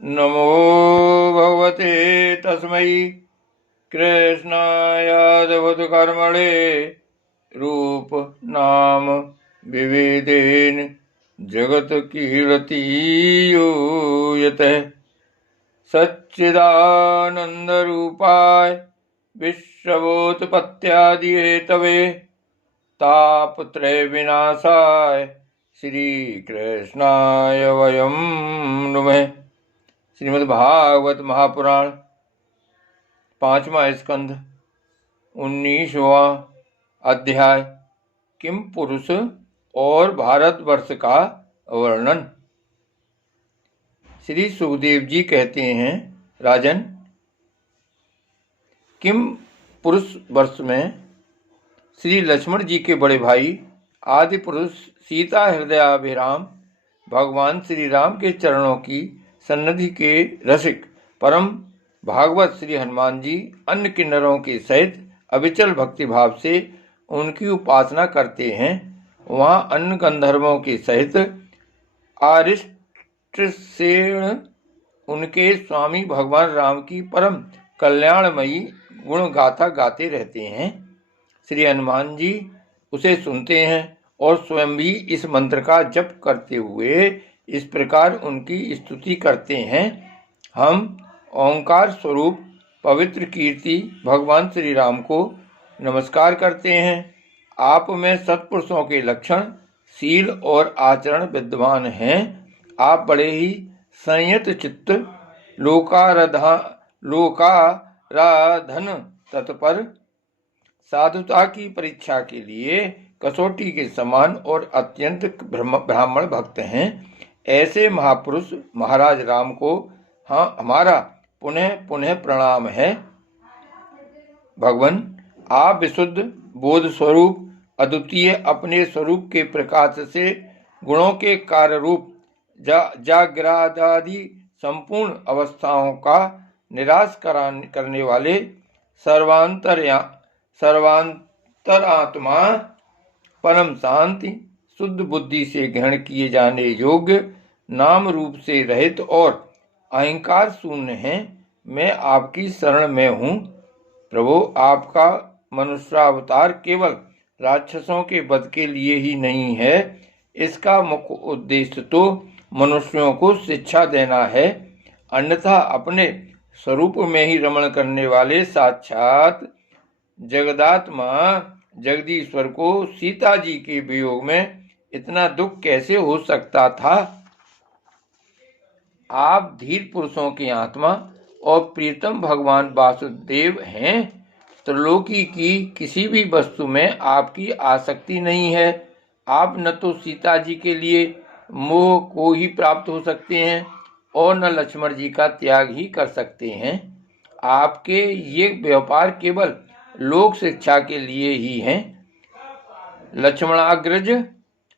नमो भगवते तस्मै कृष्णायादवतकर्मणे रूप नाम विवेदेन जगत कीर्ति यूयते सच्चिदानंदरूपाय विश्वोत्पत्त्यादि हेतवे तापत्रय विनाशाय श्री कृष्णाय वयं नुमः। श्रीमद्भागवत महापुराण 5वां स्कंध 19वां अध्याय किम पुरुष और भारतवर्ष का वर्णन। श्री सुखदेव जी कहते हैं, राजन, किम पुरुष वर्ष में श्री लक्ष्मण जी के बड़े भाई आदि पुरुष सीता हृदयाभिराम भगवान श्री राम के चरणों की सन्निधि के रसिक परम भागवत श्री हनुमान जी अन्य किन्नरों के सहित अविचल भक्ति भाव से उनकी उपासना करते हैं। वहाँ अन्य गंधर्वों के सहित आरिष्टसेन उनके स्वामी भगवान राम की परम कल्याणमयी गुण गाथा गाते रहते हैं। श्री हनुमान जी उसे सुनते हैं और स्वयं भी इस मंत्र का जप करते हुए इस प्रकार उनकी स्तुति करते हैं। हम ओंकार स्वरूप पवित्र कीर्ति भगवान श्री राम को नमस्कार करते हैं। आप में सत्पुरुषों के लक्षण, शील और आचरण विद्वान हैं। आप बड़े ही संयत चित्त, लोकाराधन तत्पर, साधुता की परीक्षा के लिए कसौटी के समान और अत्यंत ब्राह्मण भक्त हैं। ऐसे महापुरुष महाराज राम को हमारा पुनः पुनः प्रणाम है। भगवान, आप विशुद्ध बोध स्वरूप अद्वितीय अपने स्वरूप के प्रकाश से गुणों के कार्य रूप जागृदादि संपूर्ण अवस्थाओं का निराश करने वाले सर्वांतरात्मा, परम शांति, शुद्ध बुद्धि से ग्रहण किए जाने योग्य, नाम रूप से रहित और अहंकार शून्य हैं। मैं आपकी शरण में हूँ। प्रभु, आपका मनुष्यावतार केवल राक्षसों के वध के लिए ही नहीं है। इसका मुख्य उद्देश्य तो मनुष्यों को शिक्षा देना है। अन्यथा अपने स्वरूप में ही रमण करने वाले साक्षात जगदात्मा जगदीश्वर को सीता जी के वियोग में इतना दुख कैसे हो सकता था। आप धीर पुरुषों की आत्मा और प्रीतम भगवान वासुदेव हैं। त्रिलोकी की किसी भी वस्तु में आपकी आसक्ति नहीं है। आप न तो सीता जी के लिए मोह को ही प्राप्त हो सकते हैं और न लक्ष्मण जी का त्याग ही कर सकते हैं। आपके ये व्यापार केवल लोक शिक्षा के लिए ही हैं। लक्ष्मणाग्रज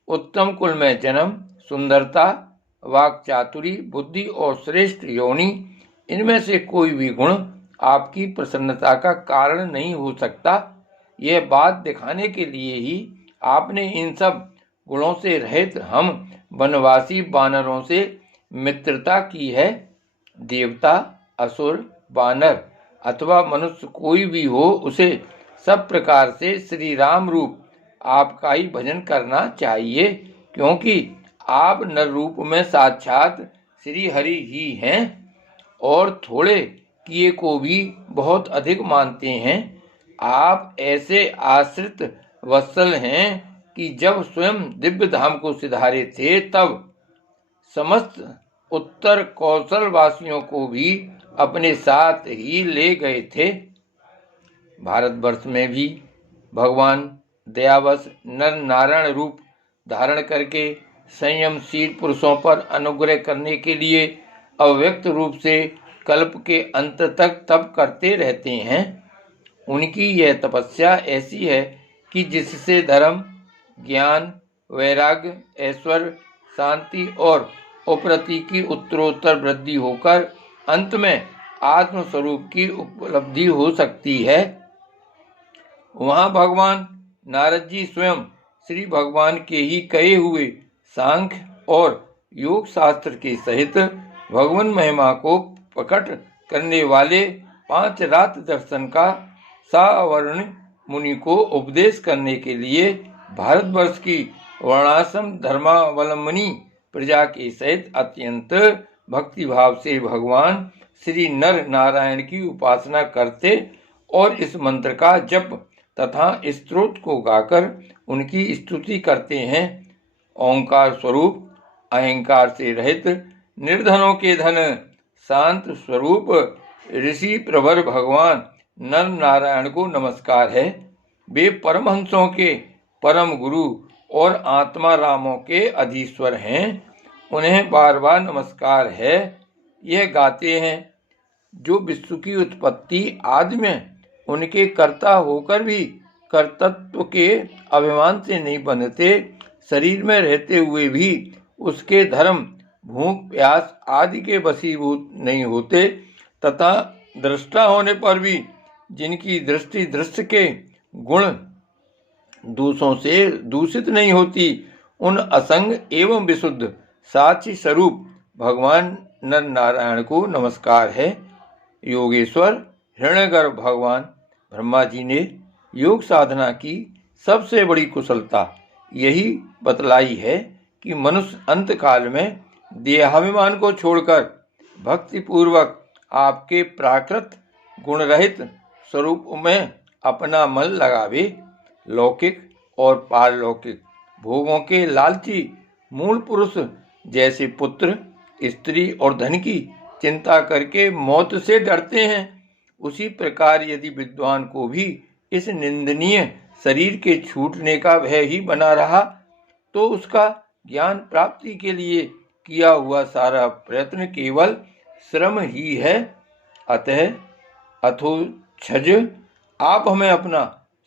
उत्तम कुल में जन्म, सुंदरता, वाक चातुरी, बुद्धि और श्रेष्ठ योनि, इनमें से कोई भी गुण आपकी प्रसन्नता का कारण नहीं हो सकता। यह बात दिखाने के लिए ही आपने इन सब गुणों से रहित हम वनवासी वानरों से मित्रता की है। देवता, असुर, वानर अथवा मनुष्य कोई भी हो, उसे सब प्रकार से श्री राम रूप आपका ही भजन करना चाहिए, क्योंकि आप नर रूप में साक्षात श्री हरि ही हैं और थोड़े किए को भी बहुत अधिक मानते हैं। आप ऐसे आश्रित वत्सल हैं कि जब स्वयं दिव्य धाम को सिधारे थे तब समस्त उत्तर कौशल वासियों को भी अपने साथ ही ले गए थे। भारतवर्ष में भी भगवान दयावश नर नारायण रूप धारण करके संयमशील पुरुषों पर अनुग्रह करने के लिए अव्यक्त रूप से कल्प के अंत तक तप करते रहते हैं। उनकी यह तपस्या ऐसी है कि जिससे धर्म, ज्ञान, वैराग्य, ऐश्वर्य, शांति और उपरति की उत्तरोत्तर वृद्धि होकर अंत में आत्म स्वरूप की उपलब्धि हो सकती है। वहाँ भगवान नारद जी स्वयं श्री भगवान के ही कहे हुए सांख्य और योग शास्त्र के सहित भगवान महिमा को प्रकट करने वाले 5 रात दर्शन का सावर्ण मुनि को उपदेश करने के लिए भारतवर्ष की वर्णाश्रम धर्मावलंबनी प्रजा के सहित अत्यंत भक्तिभाव से भगवान श्री नर नारायण की उपासना करते और इस मंत्र का जप तथा स्तोत्र को गाकर उनकी स्तुति करते हैं। ओंकार स्वरूप, अहंकार से रहित, निर्धनों के धन, शांत स्वरूप ऋषि प्रवर भगवान नर नारायण को नमस्कार है। वे परमहंसों के परम गुरु और आत्मा रामों के अधीश्वर हैं। उन्हें बार बार नमस्कार है। यह गाते हैं, जो विश्व की उत्पत्ति आदि में उनके कर्ता होकर भी कर्तृत्व के अभिमान से नहीं बंधते, शरीर में रहते हुए भी उसके धर्म, भूख, प्यास आदि के वशीभूत नहीं होते तथा दृष्टा होने पर भी जिनकी दृष्टि दृश्य के गुण दोषों से दूषित नहीं होती, उन असंग एवं विशुद्ध साक्षी स्वरूप भगवान नर नारायण को नमस्कार है। योगेश्वर हिरण्यगर्भ भगवान ब्रह्मा जी ने योग साधना की सबसे बड़ी कुशलता यही बतलाई है कि मनुष्य अंतकाल में देहाभिमान को छोड़कर भक्तिपूर्वक आपके प्राकृत गुण रहित स्वरूप में अपना मन लगावे। लौकिक और पारलौकिक भोगों के लालची मूल पुरुष जैसे पुत्र, स्त्री और धन की चिंता करके मौत से डरते हैं, उसी प्रकार यदि विद्वान को भी इस निंदनीय शरीर के छूटने का भय ही बना रहा तो उसका ज्ञान प्राप्ति के लिए किया हुआ सारा प्रयत्न केवल श्रम ही है। अतः अथोच्छज आप हमें अपना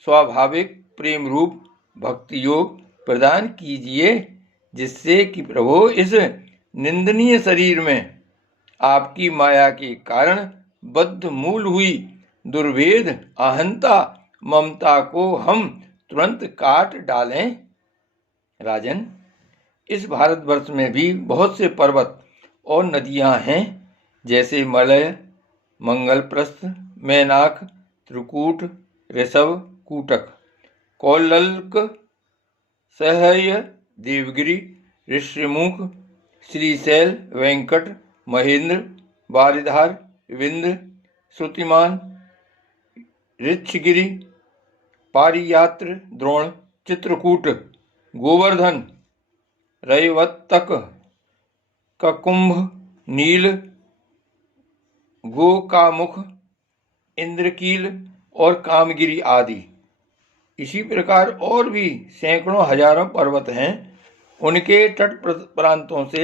स्वाभाविक प्रेम रूप भक्ति योग प्रदान कीजिए, जिससे कि प्रभु इस निंदनीय शरीर में आपकी माया के कारण बद्ध मूल हुई दुर्भेद अहंता ममता को हम तुरंत काट डालें। राजन, इस भारतवर्ष में भी बहुत से पर्वत और नदियां हैं, जैसे मलय, मंगलप्रस्थ, मैनाक, त्रिकूट, ऋषभ, कूटक, कौलल्क, सहय, देवगिरी, ऋष्यमुख, श्रीशैल, वेंकट, महेंद्र, बारिधार, विंध्य, श्रुतिमान, ऋक्षगिरी, पारियात्र, द्रोण, चित्रकूट, गोवर्धन, रैवतक, ककुंभ, नील, गोकामुख, इंद्रकील और कामगिरी आदि। इसी प्रकार और भी सैकड़ों हजारों पर्वत हैं। उनके तट प्रांतों से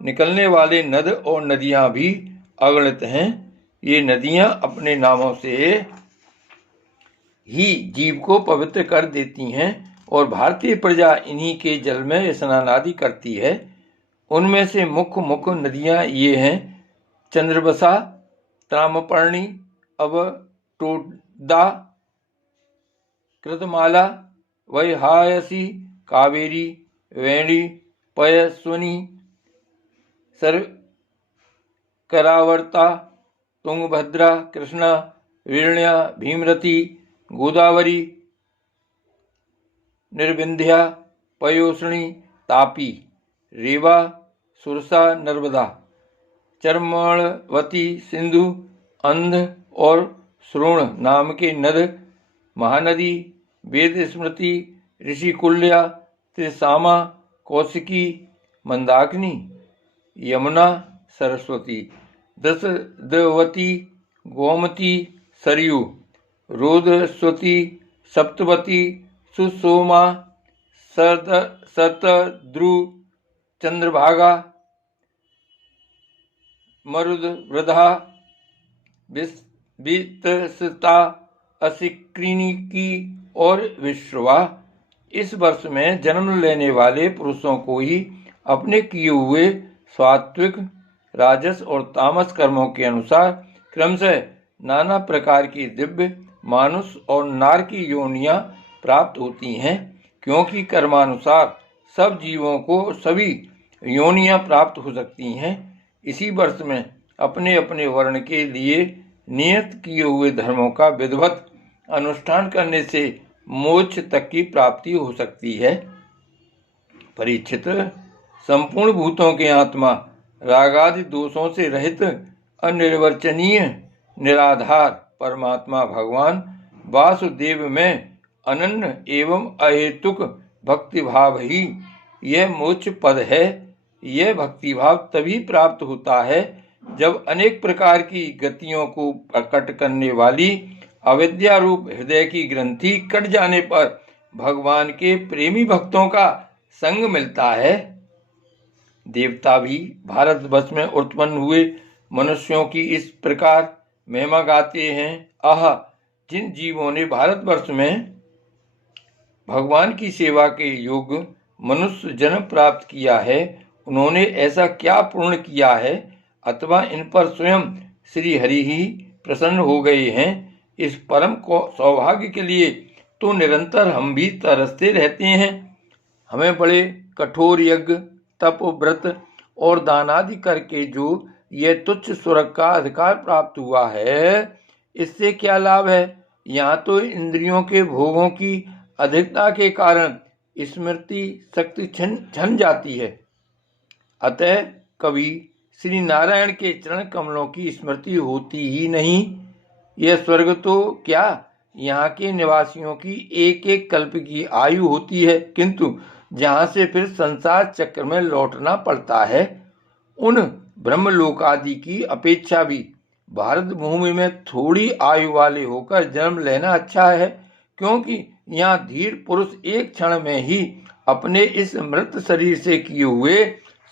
निकलने वाले नद और नदियां भी अगणित हैं। ये नदियां अपने नामों से ही जीव को पवित्र कर देती हैं और भारतीय प्रजा इन्हीं के जल में स्नान आदि करती है। उनमें से मुख्य नदियां ये हैं: चंद्रबसा, ताम्रपर्णी, अवटोदा, कृतमाला, वैहायसी, कावेरी, वेणी, पयस्विनी, करावर्ता, तुंगभद्रा, कृष्णा, वीर्ण्या, भीमरती, गोदावरी, निर्विंध्या, पयोष्णी, तापी, रेवा, सुरसा, नर्मदा, चर्मणवती, सिंधु, अंध और श्रोण नाम के नद, महानदी, वेद स्मृति, ऋषिकुल्या, त्रिसामा, कौशिकी, मंदाकिनी, यमुना, सरस्वती, दशद्रवती, गोमती, सरयू, रोदस्वती, सप्तवती, सुषोमा, शतद्रु, चंद्रभागा, मरुदवृधा, वितस्ता, असिक्रीनिकी और विश्रवा। इस वर्ष में जन्म लेने वाले पुरुषों को ही अपने किए हुए सात्विक, राजस और तामस कर्मों के अनुसार क्रमशः नाना प्रकार की दिव्य, मानुष और नार की योनियां प्राप्त होती हैं, क्योंकि कर्मानुसार सब जीवों को सभी योनियां प्राप्त हो सकती हैं। इसी वर्ष में अपने अपने वर्ण के लिए नियत किए हुए धर्मों का विधिवत अनुष्ठान करने से मोक्ष तक की प्राप्ति हो सकती है। परीक्षित, संपूर्ण भूतों के आत्मा रागादि दोषों से रहित अनिर्वचनीय निराधार परमात्मा भगवान वासुदेव में अनन्य एवं अहेतुक भक्तिभाव ही यह मोक्ष पद है। यह भक्तिभाव तभी प्राप्त होता है जब अनेक प्रकार की गतियों को प्रकट करने वाली अविद्या रूप हृदय की ग्रंथि कट जाने पर भगवान के प्रेमी भक्तों का संग मिलता है। देवता भी भारतवर्ष में उत्पन्न हुए मनुष्यों की इस प्रकार महिमा गाते हैं। आह, जिन जीवों ने भारतवर्ष में भगवान की सेवा के योग्य मनुष्य जन्म प्राप्त किया है, उन्होंने ऐसा क्या पूर्ण किया है अथवा इन पर स्वयं श्री हरि ही प्रसन्न हो गए हैं। इस परम को सौभाग्य के लिए तो निरंतर हम भी तरसते रहते हैं। हमें बड़े कठोर यज्ञ, तप, व्रत और दान आदि करके जो यह तुच्छ स्वर्ग का अधिकार प्राप्त हुआ है, इससे क्या लाभ है। यहाँ तो इंद्रियों के भोगों की अधिकता के कारण स्मृति शक्ति छन जाती है। अतः कभी श्री नारायण के चरण कमलों की स्मृति होती ही नहीं। यह स्वर्ग तो क्या, यहाँ के निवासियों की एक एक कल्प की आयु होती है, किंतु जहाँ से फिर संसार चक्र में लौटना पड़ता है। उन ब्रह्मलोक आदि की अपेक्षा भी भारत भूमि में थोड़ी आयु वाले होकर जन्म लेना अच्छा है, क्योंकि यहाँ धीर पुरुष एक क्षण में ही अपने इस मृत शरीर से किए हुए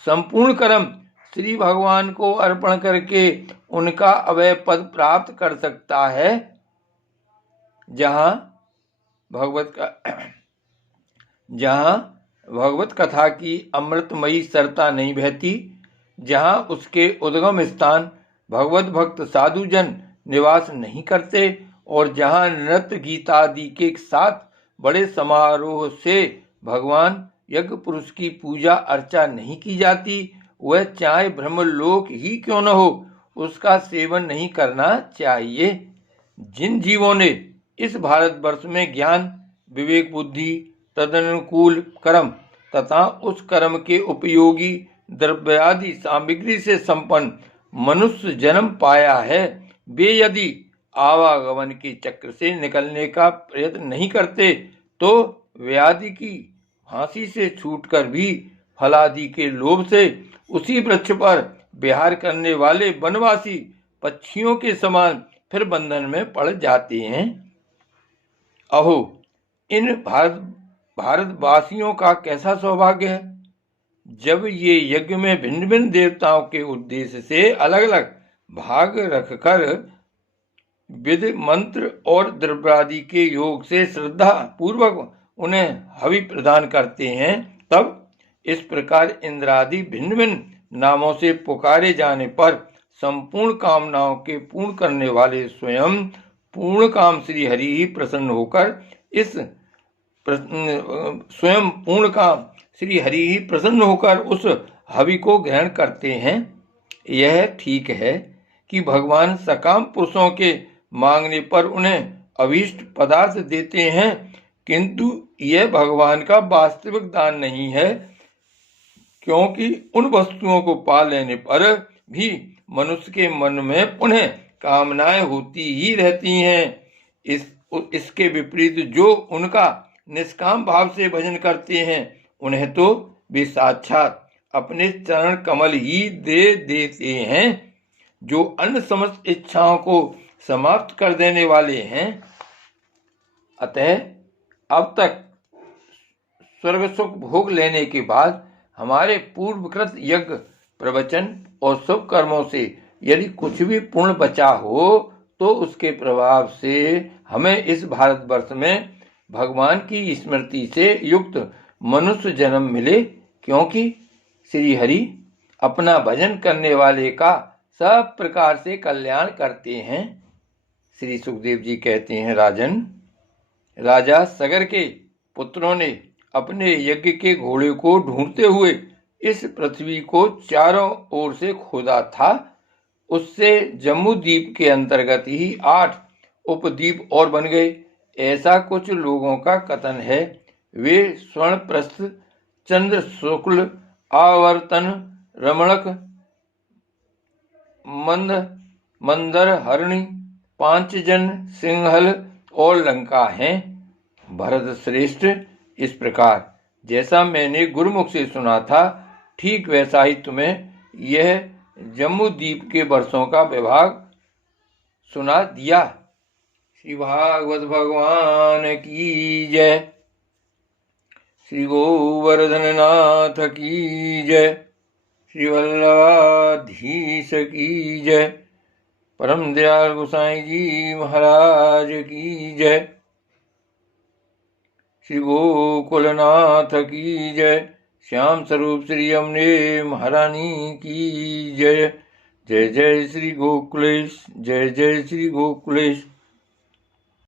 संपूर्ण कर्म श्री भगवान को अर्पण करके उनका अभय पद प्राप्त कर सकता है। जहाँ भगवत कथा की अमृतमयी सरता नहीं बहती, जहाँ उसके उद्गम स्थान भगवत भक्त साधुजन निवास नहीं करते और जहाँ नृत्य गीता आदि के साथ बड़े समारोह से भगवान यज्ञ पुरुष की पूजा अर्चा नहीं की जाती, वह चाहे ब्रह्मलोक ही क्यों न हो, उसका सेवन नहीं करना चाहिए। जिन जीवों ने इस भारतवर्ष में ज्ञान, विवेक, बुद्धि, तदनुकूल कर्म तथा उस कर्म के उपयोगी द्रव्यादि सामग्री से संपन्न मनुष्य जन्म पाया है, वे यदि आवागमन के चक्र से निकलने का प्रयत्न नहीं करते तो व्याधि की फांसी से छूटकर भी फलादि के लोभ से उसी वृक्ष पर विहार करने वाले वनवासी पक्षियों के समान फिर बंधन में पड़ जाते हैं। अहो, इन भारतवासियों का कैसा सौभाग्य है, जब ये यज्ञ में भिन्न भिन्न देवताओं के उद्देश्य से अलग अलग भाग रखकर विधि, मंत्र और द्रव्यादि के योग से श्रद्धा पूर्वक उन्हें हवि प्रदान करते हैं। तब इस प्रकार इंद्रादि भिन्न भिन्न नामों से पुकारे जाने पर संपूर्ण कामनाओं के पूर्ण करने वाले स्वयं पूर्ण काम श्री हरि ही प्रसन्न होकर उस हवि को ग्रहण करते हैं। यह ठीक है कि भगवान सकाम पुरुषों के मांगने पर उन्हें अभीष्ट पदार्थ देते हैं, किंतु यह भगवान का वास्तविक दान नहीं है, क्योंकि उन वस्तुओं को पा लेने पर भी मनुष्य के मन में पुनः कामनाएं होती ही रहती हैं। इसके विपरीत जो उनका निष्काम भाव से भजन करते हैं, उन्हें तो वे साक्षात अपने चरण कमल ही दे देते हैं, जो अन्य समस्त इच्छाओं को समाप्त कर देने वाले हैं। अतः अब तक स्वर्ग सुख भोग लेने के बाद हमारे पूर्वकृत यज्ञ, प्रवचन और शुभ कर्मों से यदि कुछ भी पुण्य बचा हो तो उसके प्रभाव से हमें इस भारतवर्ष में भगवान की स्मृति से युक्त मनुष्य जन्म मिले, क्योंकि श्री हरि अपना भजन करने वाले का सब प्रकार से कल्याण करते हैं। श्री सुखदेव जी कहते हैं, राजन, राजा सगर के पुत्रों ने अपने यज्ञ के घोड़े को ढूंढते हुए इस पृथ्वी को चारों ओर से खोदा था। उससे जम्मू द्वीप के अंतर्गत ही 8 उपद्वीप और बन गए, ऐसा कुछ लोगों का कथन है। वे स्वर्णप्रस्थ, चंद्र शुक्ल, आवर्तन, रमणक, मंदर, हरिणी, पांचजन, सिंहल और लंका हैं। भरत श्रेष्ठ, इस प्रकार जैसा मैंने गुरुमुख से सुना था, ठीक वैसा ही तुम्हें यह जम्मू द्वीप के वर्षों का विभाग सुना दिया। श्री भागवत भगवान की जय। श्री गोवर्धन नाथ की जय। श्री वल्लभाधीश की जय। परम दयाल गोसाई जी महाराज की जय। श्री गोकुलनाथ की जय। श्याम स्वरूप श्री अम्बे महारानी की जय। जय जय श्री गोकुलेश, जय जय श्री गोकुलेश।